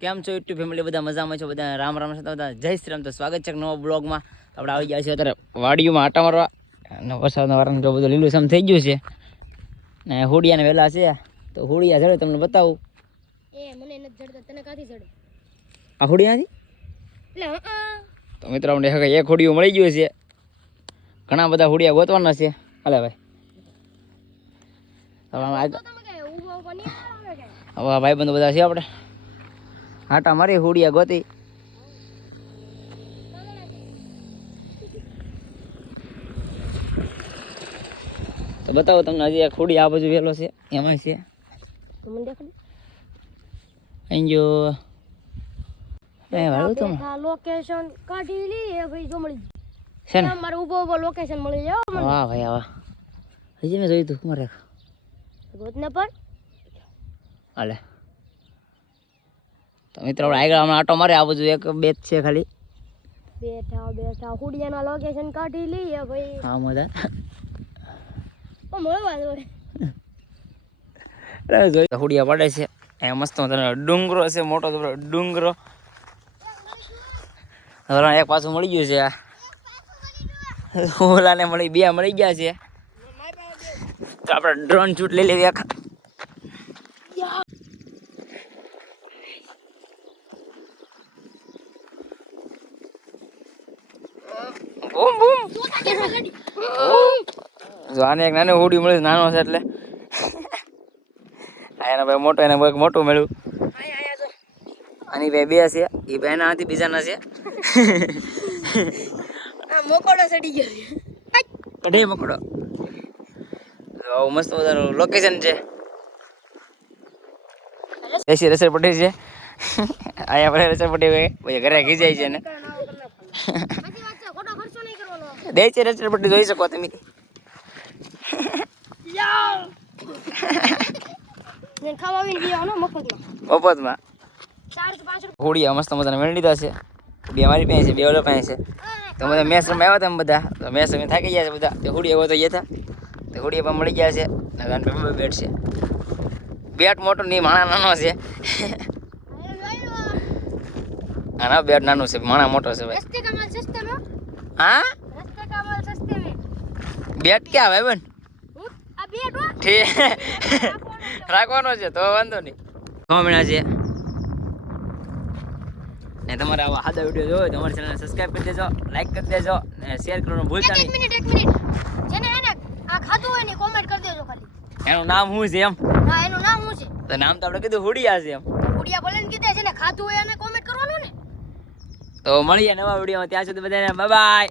કેમ છો YouTube family બધા મજામાં છો? બધા રામ રામ છે? બધા જય શ્રી રામ. તો સ્વાગત છે નવા બ્લોગમાં. આપણે આવી ગયા છીએ અત્યારે વાડીઓમાં આટા મારવા. અને વરસાદના વાતાવરણ જો બધું લીલુંછમ થઈ ગયું છે. ને હોડિયાને વહેલા છે. તો હોડિયા જડે તમને બતાવું. એ મને નથી જડતા તને કાથી જડે આ હોડિયાથી તો મિત્રો અમને હવે એક હોડિયું મળી ગયું છે. ઘણા બધા હોડિયા ગોતવાના છે. હાલે ભાઈ. હવે ભાઈબંધો બધા છે આપણે. આટા મારી હુડિયા ગોતી. તો બતાવો તમને હજી એક હુડી આ બાજુ વેલો છે એમાં છે. તો મને અહીં જો વાળું તમે લોકેશન કાઢી લી એ ભાઈ જો મળી છે ને? મારે ઊભો ઊભો લોકેશન મળી મને. વાહ ભાઈ વાહ. હજી મેં જોયું તું મારે ગોતને પર હાલે. તો મિત્રો આગળ હમણાં આટો મારે આ બાજુ એક બે છે ખાલી. બેઠા બેઠા હુડિયાના લોકેશન કાઢી લી એ ભાઈ. હા મજા. ઓ મળવા દો. જોઈ. હુડિયા પડે છે. એ મસ્ત મજાનો ડુંગરો છે મોટો તો ડુંગરો. હવે એક પાછું મળી ગયું છે આ. ઓલાને મળી બે મળી ગયા છે. તો આપણે ડ્રોન છૂટ લઈ લેવી આખા બૂમ બૂમ. જો આને એક નાની હોડી મળી નાનો છે એટલે. આ એના ભાઈ મોટો એને એક મોટું મળ્યું. આની ભાઈ બે છે એ ભાઈ ના હતી બીજાના છે. મોકોડો સડી ગયો કઢે મકડો. આવું મસ્ત મજાનું લોકેશન છે. એસી રસર પટેલ છે. અહીંયા પર રસર પટેલ ઘરે ઘી જાય છે ને નહીં કરવાનો પટ્ટી જોઈ શકો તમે. મફતમાં. હોડિયા મસ્ત મજાને મેળવી દીધા છે. બે અમારી પાસે છે બે ઓલો પાસે છે. તો બધા મેચ રમવા આવ્યા હતા અમે બધા. તો મેચ રમી થાકી ગયા છે બધા. તે હોડિયા તો ગયા હતા. તો હોડિયા પણ મળી ગયા છે. ને ગાન બેટ છે બેટ મોટો નહીં માણા નાનો છે. આના બેટ નાનું છે માણા મોટો છે ભાઈ. હા? બેટ ક્યાં ભાઈ બન? રાખવાનો છે. તો વાંધો નહીં. મહિના છે ને તમારે આવા સાદા વીડિયો જોયો તમારી ચેનલને સબસ્ક્રાઈબ કરી દેજો લાઈક કરી દેજો ને શેર કરવાનું ભૂલતા એક મિનિટ એક મિનિટ જેને એને આ ખાધું હોય ને કોમેન્ટ કરી દેજો ખાલી. એનું નામ શું છે એમ? હા એનું નામ શું છે? તો નામ તો આપણે કીધું હુડિયા છે એમ. હુડિયા ને કીધે છે ને ખાધું હોય એને કોમેન્ટ કરવાનું ને. તો મળીએ નવા વિડીયોમાં ત્યાં સુધી બધાને બાય બાય